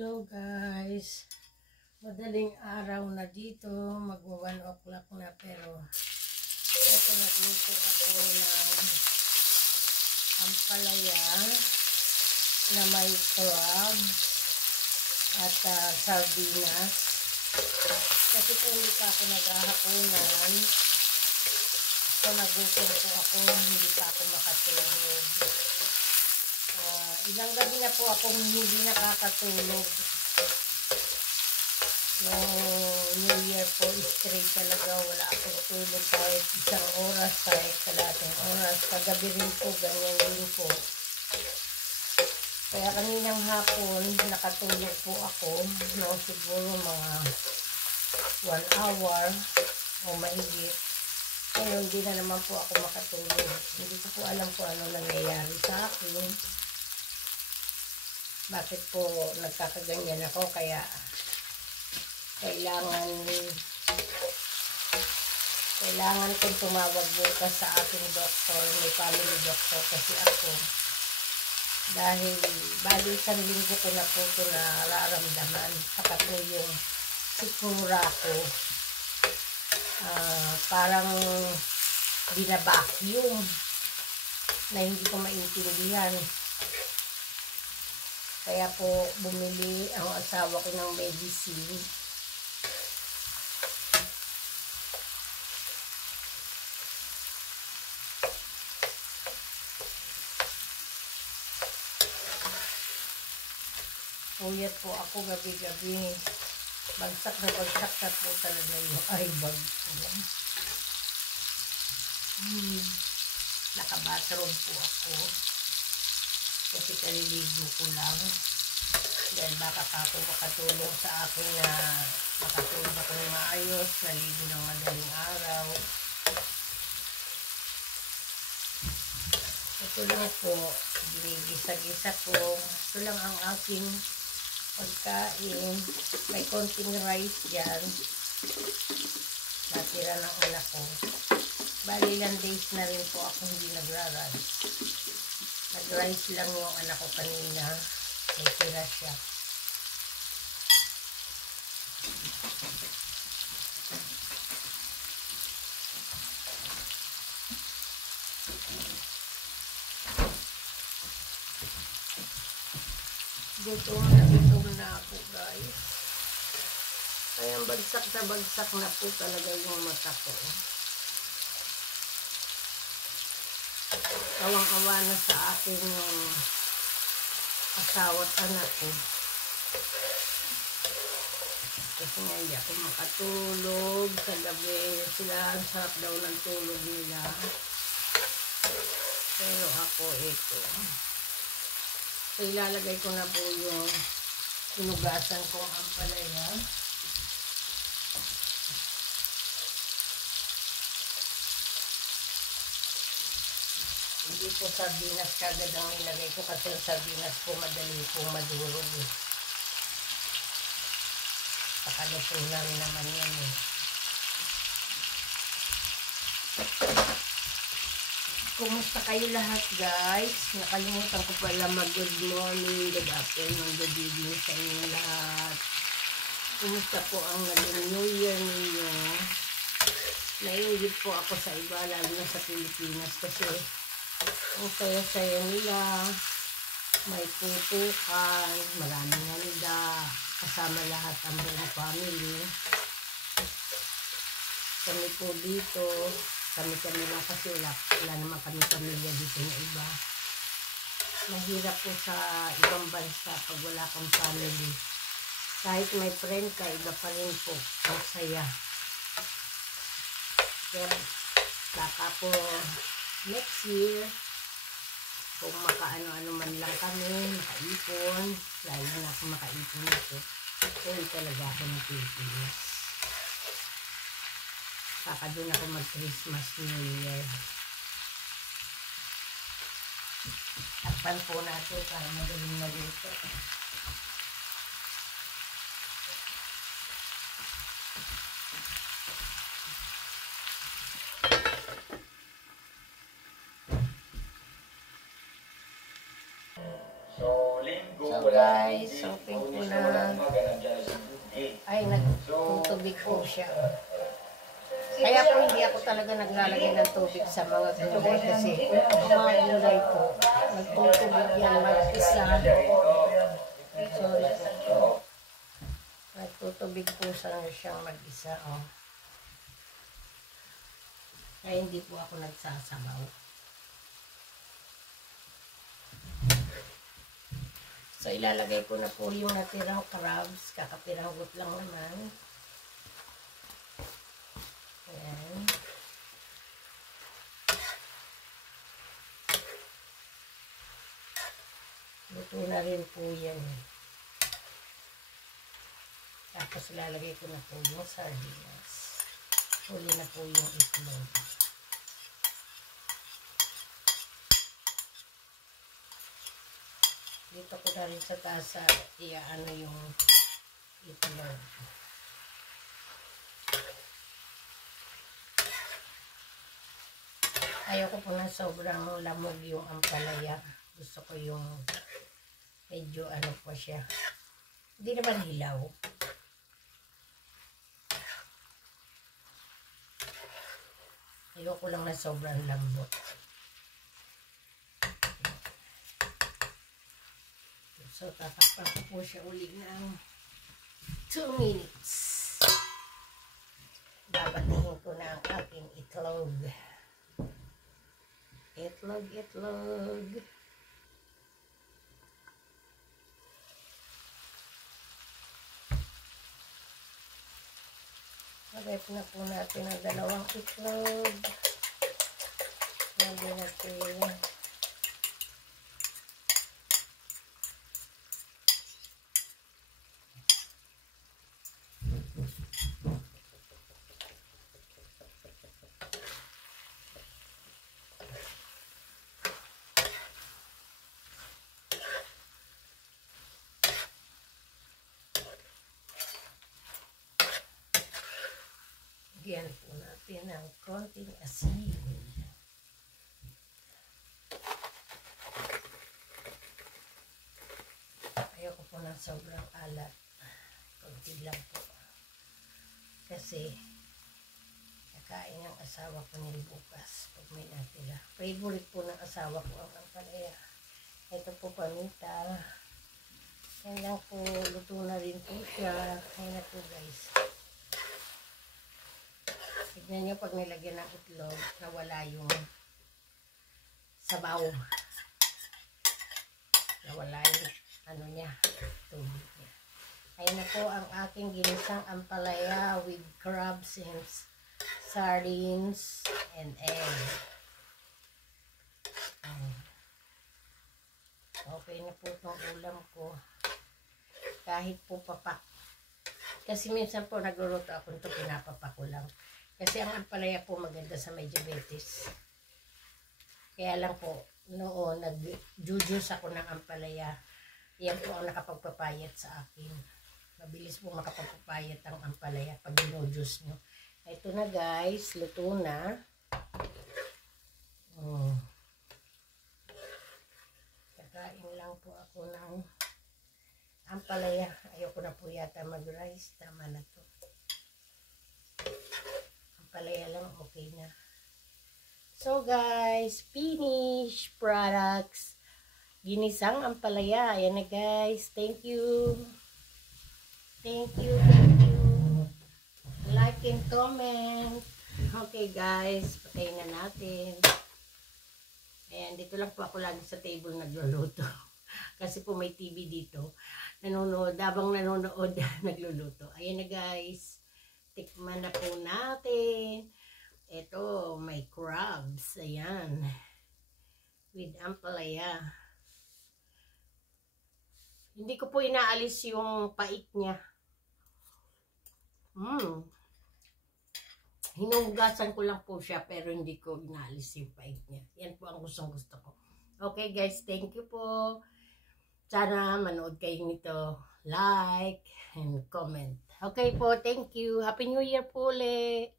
Hello guys, madaling araw na dito, mag 1 o'clock na pero ito nagluto ako ng ampalaya na may crab at sardinas. Kasi kung hindi pa ako naghahaponan, so nagutom po ako, hindi pa ako makatulog. Ilang gabi na po akong hindi nakakatulog. No, New Year po, straight talaga. Wala akong tulog kahit isang oras, kahit kalating oras. Kagabi rin po, ganyan din po. Kaya kaninang hapon, nakatulog po ako. No, siguro mga 1 hour o mahigit. Ngayon, hindi na naman po ako makatulog. Hindi ko po alam kung ano nangyayari sa akin. Bakit po nagkakaganyan ako, kaya kailangan kong tumawag bukas sa aking doktor, may family doctor kasi ako. Dahil bali isang linggo ko na po ito nararamdaman. Saka po yung sikmura ko. Parang binabacuum na hindi ko maintindihan. Kaya po bumili ang asawa ko ng medicine. Puyat po ako gabi-gabi. Bagsak na po talaga yung eyebag ko. Naka-bathroom po ako. Kasi kaliligo ko lang. Dahil baka ako makatulong sa akin na makatulong ako ng maayos, naligo ng madaling araw. Ito lang po, ginigisa-gisa ko. Ito lang ang aking pagkain. May konting rice dyan. Natira ng anak ko. Bali ilang days na rin po ako hindi nagra-rice. Nag-rice lang yung anak ko kanina. May tira siya. Gutom na ako guys. Kaya bagsak na po talaga yung mata ko. Awang-awa na sa akin yung asawa at anak ko. Kasi nga hindi ako makatulog sa gabi. Sila ang sarap daw ng tulog nila. Pero ako ito. So ilalagay ko na po yung sinugasan kong ampalaya. Hindi po sardinas kagad ang nilagay ko kasi yung sardinas po madali po madurog. Pakaluto na rin naman yan eh. Kumusta kayo lahat guys? Nakalimutan ko pala mag-good morning, good afternoon, good evening sa inyo lahat. Kumusta po ang New Year ninyo? Naiingit po ako sa iba, lalo na sa Pilipinas kasi ang saya-saya nila, may putukan, maraming handa, kasama lahat ang buong family. Kami po dito, kami lang kasi wala naman kami pamilya dito na iba. Mahirap po sa ibang bansa pag wala kang family. Kahit may friend ka, iba pa rin po ang saya. Kaya baka po next year, kung makaano-ano man lang kami, makaipon, lalo na kung makaipon ako, uwi talaga ako ng Pilipinas. Saka doon ako mag-Christmas New Year. Takpan po natin para madaling maluto. So guys, open ko na. Ay, nagtutubig po siya. Kaya po hindi ako talaga naglalagay ng tubig sa mga gulay kasi mga gulay po, nagtutubig yan mag-isa. Sorry po. Nagtutubig po siyang mag-isa. Oh. Kaya hindi po ako nagsasabaw. So, ilalagay ko na po yung natirang crabs. Kakapiranggot lang naman. Ayan. Luto na rin po yan. Tapos, ilalagay ko na po yung sardinas. Huli na po yung itlog. Dito ko na rin sa tasa iaano yung itlog. Ayoko po na sobrang lamog yung ampalaya. Gusto ko yung medyo ano po siya. Hindi naman hilaw. Ayoko lang na sobrang lambot. So, tatakpan ko po siya uli ng 2 minutes. Babatihin ko na ang aking itlog. Itlog. Lagay na po natin ang 2 itlog. Lagyan natin. Lagyan po natin ng konting asin. Ayoko po ng sobrang alat. Konti lang po. Kasi kakain ang asawa ko nila bukas pag may natira. Favorite po ng asawa ko ang ampalaya. Ito po paminta. Yan lang po. Luto na rin po siya. Ayan na po guys. Tignan nyo pag nilagyan ng itlog, nawala yung sabaw. Nawala yung ano niya, tubig niya. Ayan na po ang aking ginisang ampalaya with crabs and sardines and egg. Okay na po itong ulam ko. Kahit po papak. Kasi minsan po nagluluto ako ito, pinapapak ko lang. Kasi ang ampalaya po maganda sa may diabetes. Kaya lang po, noon nag-juice ako ng ampalaya. Yan po ang nakapagpapayat sa akin. Mabilis po makapagpapayat ang ampalaya pag gino-juice nyo. Ito na guys, luto na. Kakain lang po ako ng ampalaya. Ayoko na po yata mag-rice. Tama na to. Ampalaya lang, okay na. So guys, finished products. Ginisang ampalaya. Ayan na guys. Thank you. Thank you. Like and comment. Okay guys, patayin na natin. Ayan, dito lang po ako lagi sa table nagluluto. Kasi po may TV dito. Nanonood, habang nanonood, nagluluto. Ayan na guys. Tikman na po natin. Ito, may crabs. Ayan. With ampalaya. Hindi ko po inaalis yung pait niya. Hinugasan ko lang po siya pero hindi ko inaalis yung pait niya. Yan po ang gusto ko. Okay guys, thank you po. Sana manood kayo nito. Like and comment. Okay po, thank you. Happy New Year po ulit.